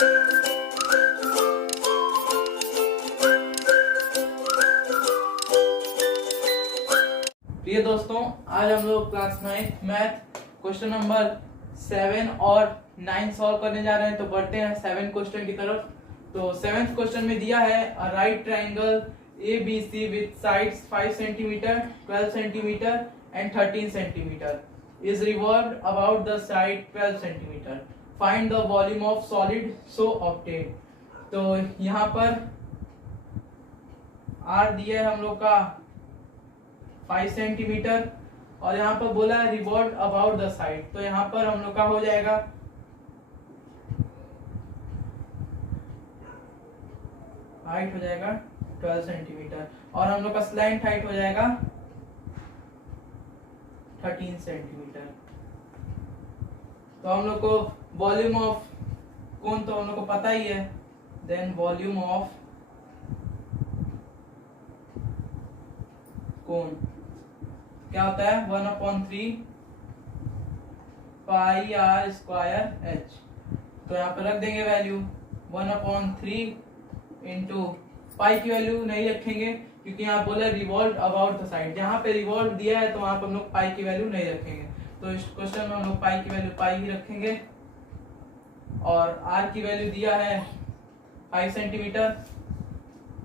प्रिय दोस्तों, आज हम लोग क्लास 9 मैथ क्वेश्चन नंबर 7 और 9 सॉल्व करने जा रहे हैं। तो बढ़ते हैं 7 क्वेश्चन की तरफ। तो 7th क्वेश्चन में दिया है a right triangle ABC with sides 5 centimetre, 12 centimetre and 13 centimetre is revolved about the side 12 centimetre. Find the volume of solid so obtain. तो यहाँ पर R दिया है हम लोग का 5 सेंटीमीटर और यहाँ पर बोला है रिवॉल्व अबाउट द साइड। तो यहाँ पर हम लोग का हो जाएगा हाइट हो जाएगा 12 सेंटीमीटर और हम लोग का स्लैंट हाइट हो जाएगा 13 सेंटीमीटर। तो हम लोग को वॉल्यूम ऑफ कोन तो हम लोग को पता ही है। देन वॉल्यूम ऑफ कोन क्या होता है 1/3 पाई आर स्क्वायर एच। तो यहाँ पर रख देंगे वैल्यू 1/3 इंटू पाई की वैल्यू नहीं रखेंगे क्योंकि यहाँ बोला रिवॉल्व अबाउट द साइड। जहाँ पे रिवॉल्व दिया है तो वहां पर हम लोग पाई की वैल्यू नहीं रखेंगे। तो इस क्वेश्चन में हम लोग पाई की वैल्यू पाई ही रखेंगे और आर की वैल्यू दिया है 5 सेंटीमीटर,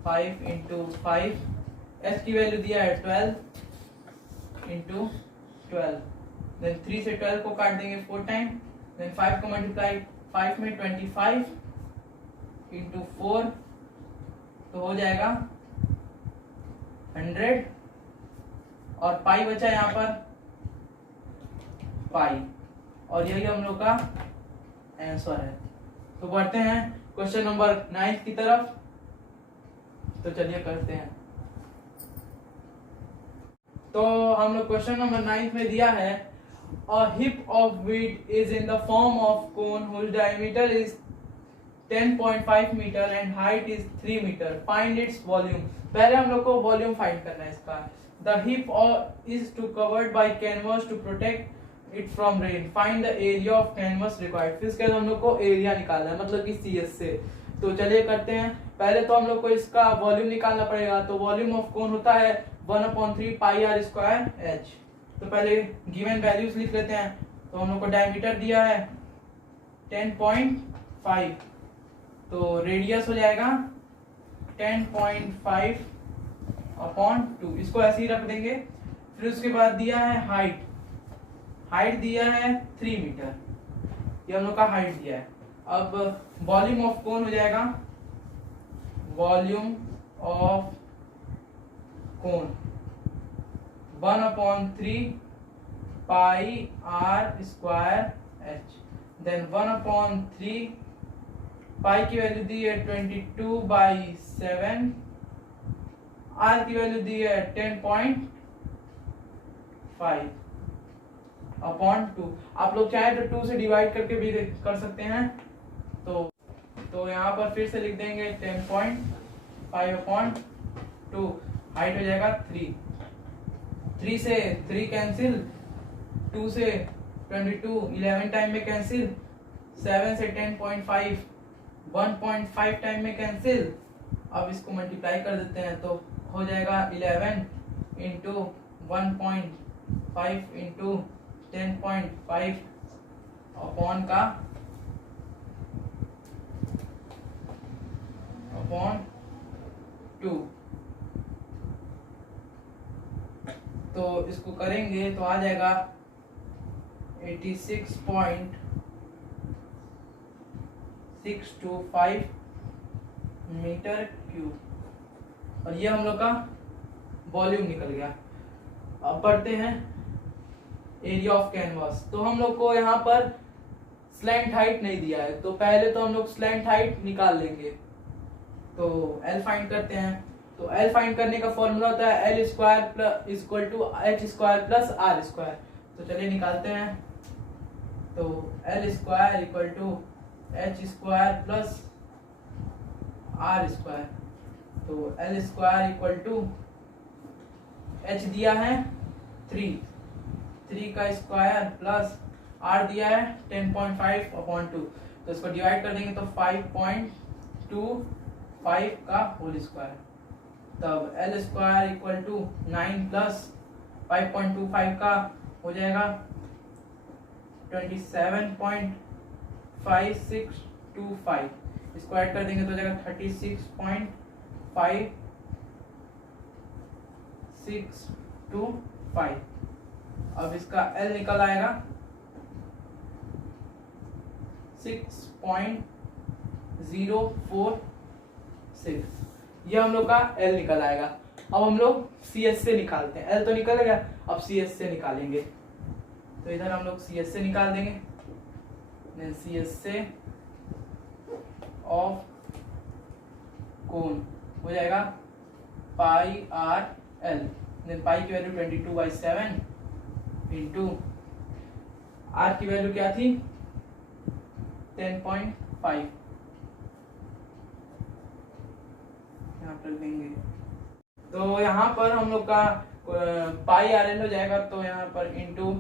5 इंटू 5। एच की वैल्यू दिया है 12 इंटू 12। देन 3 से 12 को काट देंगे 4 टाइम। देन 5 को मल्टीप्लाई 5 में 25 इंटू 4 तो हो जाएगा 100 और पाई बचा यहाँ पर पाई और यही हम लोग का आंसर है। तो बढ़ते हैं क्वेश्चन नंबर 9 की तरफ। तो चलिए करते हैं। तो हम लोग क्वेश्चन नंबर 9 में दिया है a heap of wheat is in the form of cone whose diameter is 10.5 metre and height is 3 metre. Find its volume. पहले हम लोग को वॉल्यूम फाइंड करना है इसका। The heap is to covered by canvas to protect it from rain. Find the area of canvas required. फिर इसके बाद हम लोग को एरिया निकालना है, मतलब कि CS से। तो चलिए करते हैं। पहले तो हम लोग को इसका वॉल्यूम निकालना पड़ेगा। तो वॉल्यूम ऑफ कोन होता है 1/3 पाई आर स्क्वायर एच। तो पहले गिवन वैल्यूज लिख लेते हैं। तो हम लोग को डायमीटर दिया है 10.5 तो रेडियस हो जाएगा 10.5/2। इसको ऐसे ही रख देंगे। फिर उसके बाद दिया है हाइट। हाइट दिया है 3 मीटर। ये हम लोग का हाइट दिया है। अब वॉल्यूम ऑफ कोन हो जाएगा volume of cone 1/3 pi r square h. Then 1/3 pi की वैल्यू दी है 22/7। आर की वैल्यू दी है 10.5/2। आप लोग चाहे तो 2 से डिवाइड करके भी कर सकते हैं। तो यहाँ पर फिर से लिख देंगे 10.5/2। हाइट हो जाएगा 3। 3 से 3 कैंसिल, 2 से 22 11 टाइम में कैंसिल, 7 से 10.5 1.5 टाइम में कैंसिल। अब इसको मल्टीप्लाई कर देते हैं तो हो जाएगा 11 इंटू 1.5 इंटू 10.5 अपॉन 2। तो इसको करेंगे तो आ जाएगा 86.625 मीटर क्यूब और ये हम लोग का वॉल्यूम निकल गया। अब बढ़ते हैं एरिया ऑफ कैनवास। तो हम लोग को यहाँ पर स्लैंट हाइट नहीं दिया है तो पहले तो हम लोग स्लैंट हाइट निकाल लेंगे। तो L फाइंड करते हैं। तो L फाइंड करने का फॉर्मूला होता है L square equal to H square plus R square. तो चलिए निकालते हैं। तो L square equal to H square plus R square. तो L square equal to H दिया है 3 का स्क्वायर प्लस R दिया है 10.5/2। तो इसको डिवाइड कर देंगे तो 5.25 का होल स्क्वायर, तब L square equal to 9 plus 5.25 का हो जाएगा 27.5625, इसको ऐड कर देंगे तो हो जाएगा 36.5625। अब इसका एल निकल आएगा 6.046, ये हम लोग का एल निकल आएगा। अब हम लोग सी एस से निकालते हैं, एल तो निकल गया, अब सी एस से निकालेंगे। तो इधर हम लोग सी एस से निकाल देंगे, सी एस से ऑफ कोण हो जाएगा पाई आर एल, देन पाई की वैल्यू 22/7 इंटू आर की वैल्यू क्या थी 10.5, यहाँ पर देंगे तो यहाँ पर हम लोग का पाई आर एल हो जाएगा, तो यहाँ पर इंटू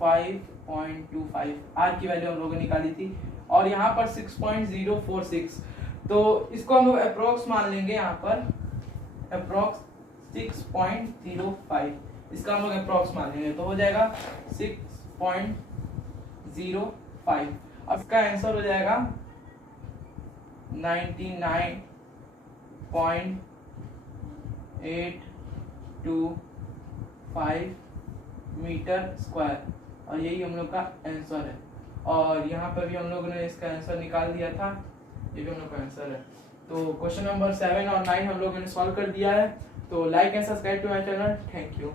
5.25, आर की वैल्यू हम लोगों ने निकाली थी, और यहाँ पर 6.046, तो इसको हम लोग अप्रोक्स मान लेंगे, यहाँ पर अप्रोक्स 6.05, इसका हम लोग अप्रोक्स मान लेंगे तो हो जाएगा 6.05। अब इसका आंसर हो जाएगा 99.825 मीटर स्क्वायर, और यही हम लोग का आंसर है। और यहाँ पर भी हम लोगों ने इसका आंसर निकाल दिया था, ये भी हम लोग का आंसर है। तो क्वेश्चन नंबर 7 और 9 हम लोगों ने सॉल्व कर दिया है। तो like and subscribe to my channel. Thank you.